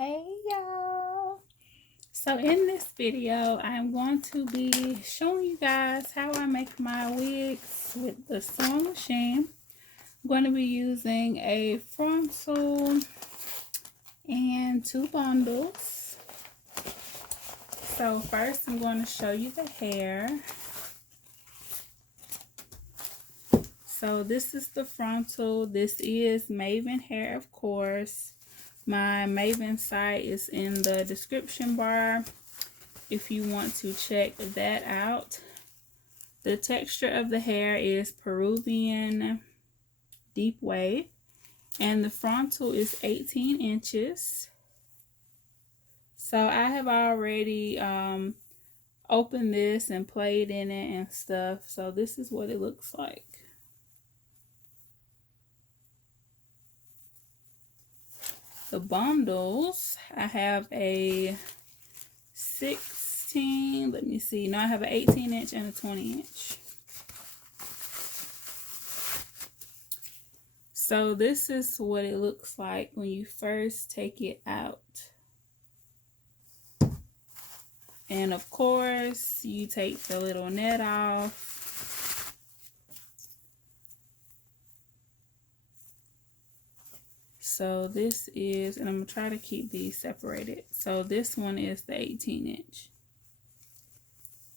Hey y'all! So in this video, I'm going to be showing you guys how I make my wigs with the sewing machine. I'm going to be using a frontal and 2 bundles. So first I'm going to show you the hair. So this is the frontal. This is Maven hair, of course. My Maven site is in the description bar if you want to check that out. The texture of the hair is Peruvian deep wave, and the frontal is 18 inches. So I have already opened this and played in it and stuff. So this is what it looks like. The bundles, I have a 16, let me see, no, I have an 18 inch and a 20 inch. So this is what it looks like when you first take it out. And of course, you take the little net off. So this is, and I'm going to try to keep these separated. So this one is the 18 inch.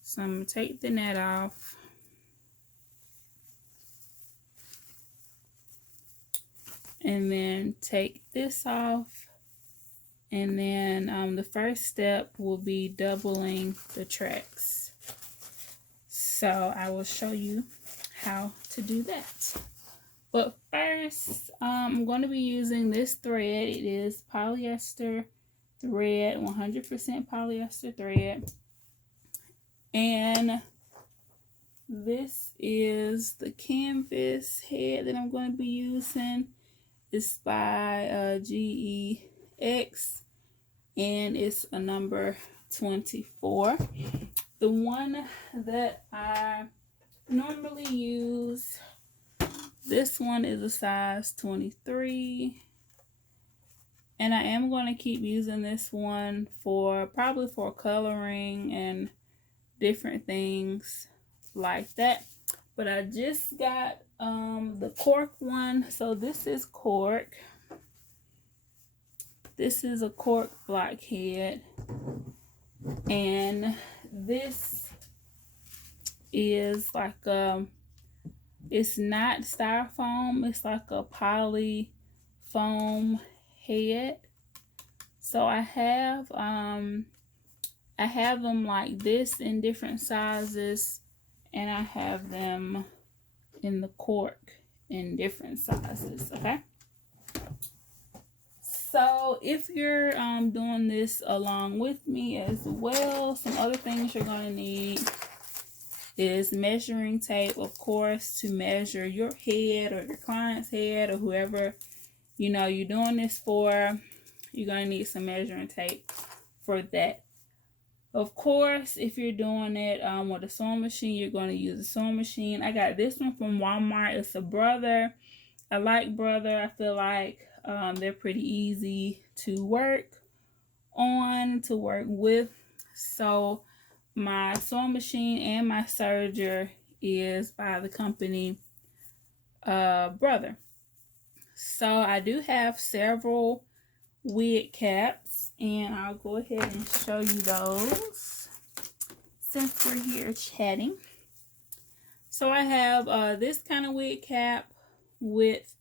So I'm going to take the net off. And then take this off. And then the first step will be doubling the tracks. So I will show you how to do that. But first, I'm going to be using this thread. It is polyester thread, 100% polyester thread. And this is the canvas head that I'm going to be using. It's by GEX, and it's a number 24. The one that I normally use, this one is a size 23, and I am going to keep using this one for probably for coloring and different things like that. But I just got the cork one. So this is cork. This is a cork blockhead, and this is like it's not styrofoam, it's like a poly foam head. So I have them like this in different sizes, and I have them in the cork in different sizes. Okay, so if you're doing this along with me as well, some other things you're going to need is measuring tape, of course, to measure your head or your client's head or whoever you're doing this for. You're going to need some measuring tape for that. Of course, if you're doing it with a sewing machine, you're going to use a sewing machine. I got this one from Walmart. It's a Brother. I like Brother. I feel like they're pretty easy to work on, to work with. So my sewing machine and my serger is by the company Brother. So I do have several wig caps, and I'll go ahead and show you those since we're here chatting. So I have this kind of wig cap with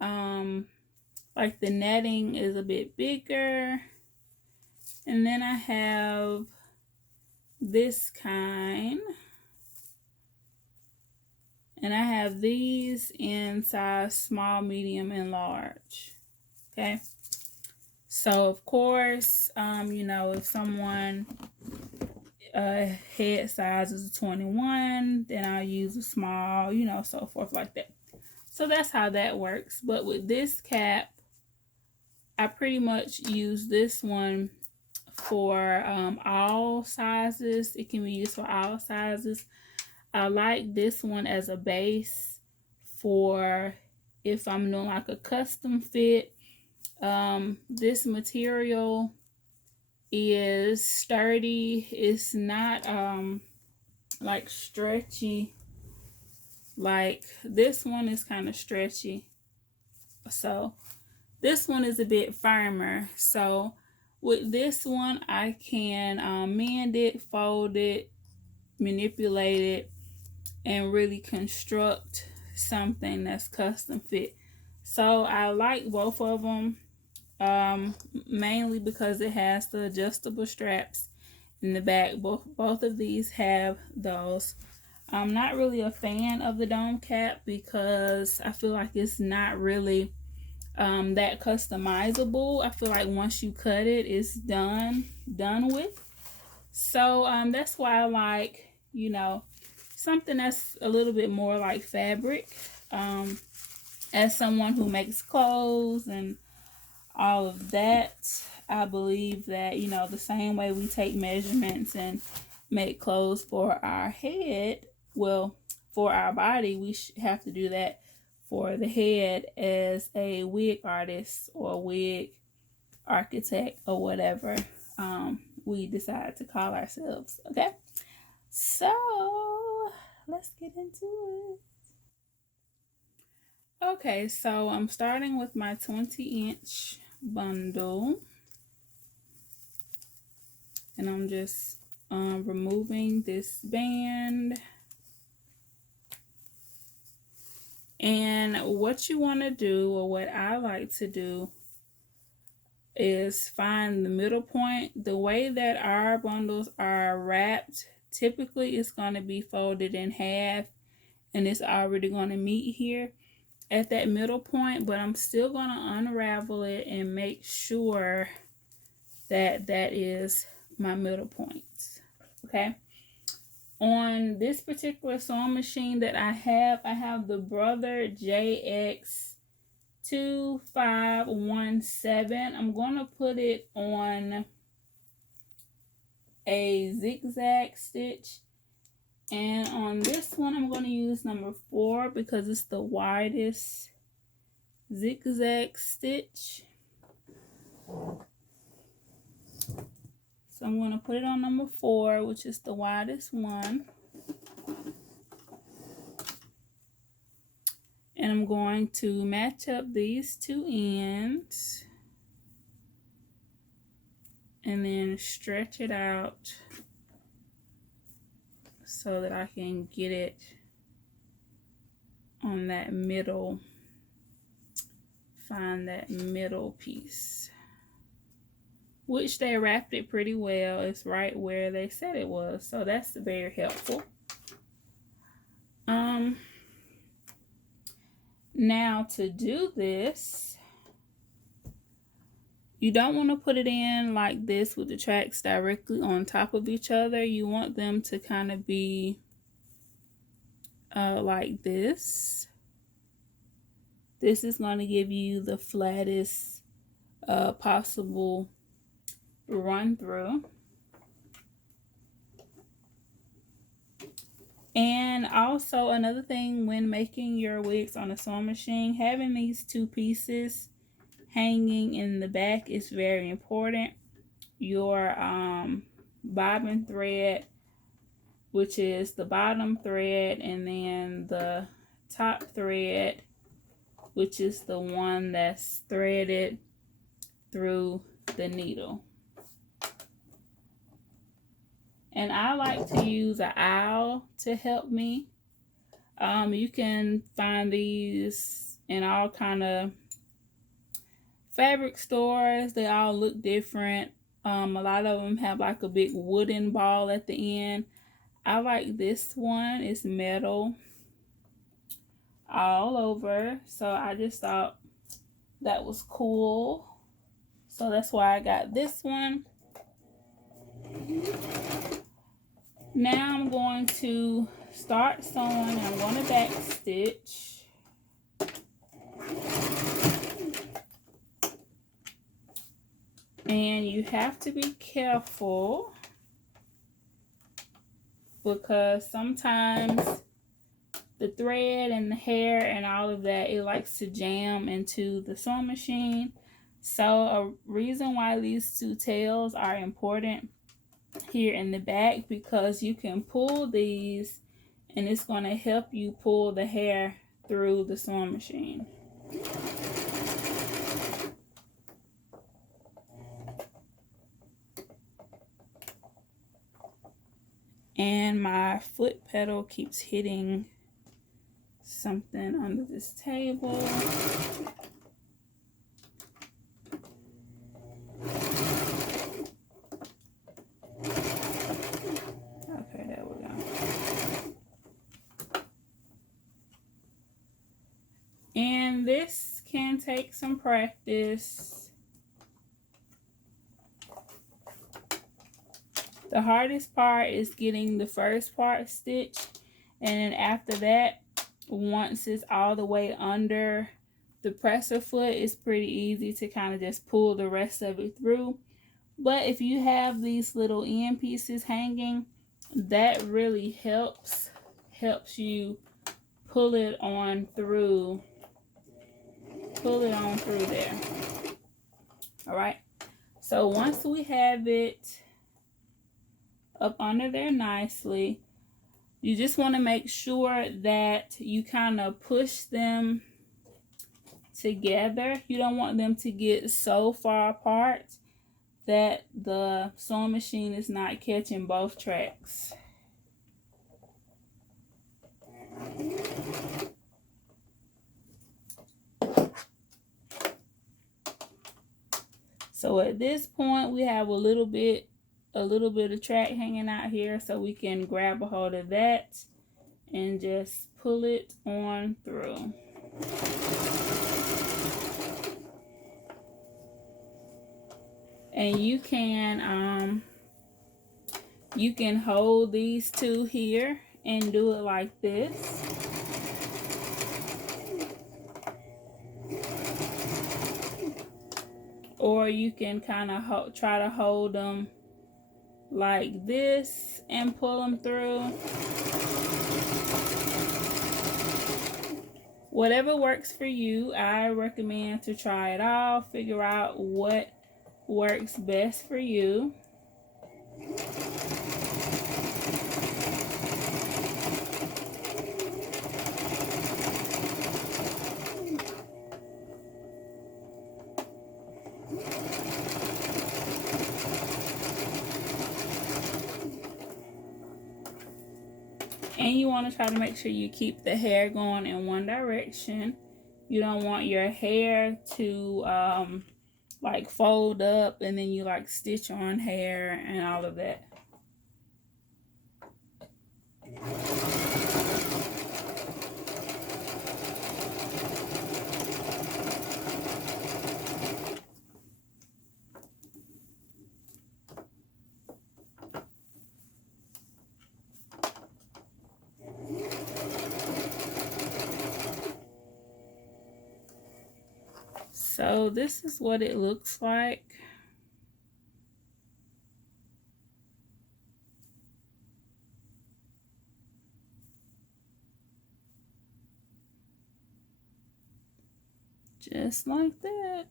like the netting is a bit bigger, and then I have this kind, and I have these in size small, medium, and large. Okay, so of course if someone head size is a 21, then I'll use a small, so forth like that. So that's how that works. But with this cap, I pretty much use this one for all sizes. It can be used for all sizes. I like this one as a base for if I'm doing like a custom fit This material is sturdy. It's not like stretchy. Like this one is kind of stretchy. So this one is a bit firmer. So with this one, I can mend it, fold it, manipulate it, and really construct something that's custom fit. So I like both of them, mainly because it has the adjustable straps in the back. Both of these have those. I'm not really a fan of the dome cap because I feel like it's not really that customizable. I feel like once you cut it, it's done with. So that's why I like, you know, something that's a little bit more like fabric. As someone who makes clothes and all of that, I believe that, you know, the same way we take measurements and make clothes for our head, well, for our body, we have to do that for the head as a wig artist or wig architect or whatever we decide to call ourselves. Okay, so let's get into it. Okay, so I'm starting with my 20-inch bundle, and I'm just removing this band. And what you want to do, or what I like to do, is find the middle point. The way that our bundles are wrapped, typically it's going to be folded in half, and it's already going to meet here at that middle point, but I'm still going to unravel it and make sure that that is my middle point. Okay. On this particular sewing machine that I have the Brother JX2517. I'm going to put it on a zigzag stitch. And on this one, I'm going to use number 4 because it's the widest zigzag stitch. So I'm going to put it on number 4, which is the widest one. And I'm going to match up these two ends and then stretch it out so that I can get it on that middle, find that middle piece, which they wrapped it pretty well. It's right where they said it was, so that's very helpful. Now to do this, you don't want to put it in like this with the tracks directly on top of each other. You want them to kind of be like this. This is going to give you the flattest possible run through. And also another thing when making your wigs on a sewing machine, having these two pieces hanging in the back is very important. Your bobbin thread, which is the bottom thread, and then the top thread, which is the one that's threaded through the needle. And I like to use an owl to help me. You can find these in all kind of fabric stores. They all look different. A lot of them have like a big wooden ball at the end. I like this one. It's metal all over. So I just thought that was cool. So that's why I got this one. Now I'm going to start sewing. I'm going to back stitch. And you have to be careful because sometimes the thread and the hair and all of that, it likes to jam into the sewing machine. So a reason why these two tails are important here in the back, because you can pull these and it's going to help you pull the hair through the sewing machine. And my foot pedal keeps hitting something under this table. Okay, there we go. And this can take some practice. The hardest part is getting the first part stitched, and then after that, once it's all the way under the presser foot, it's pretty easy to kind of just pull the rest of it through. But if you have these little end pieces hanging, that really helps you pull it on through there. All right, so once we have it up under there nicely, you just want to make sure that you kind of push them together. You don't want them to get so far apart that the sewing machine is not catching both tracks. So at this point, we have a little bit of track hanging out here, so we can grab a hold of that and just pull it on through. And you can hold these two here and do it like this. Or you can kind of try to hold them like this and pull them through. Whatever works for you, I recommend to try it all. Figure out what works best for you. And you want to try to make sure you keep the hair going in one direction. You don't want your hair to like fold up and then you like stitch on hair and all of that. So this is what it looks like. Just like that.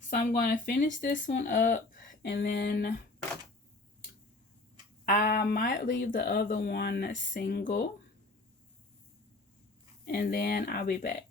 So I'm going to finish this one up, and then I might leave the other one single, and then I'll be back.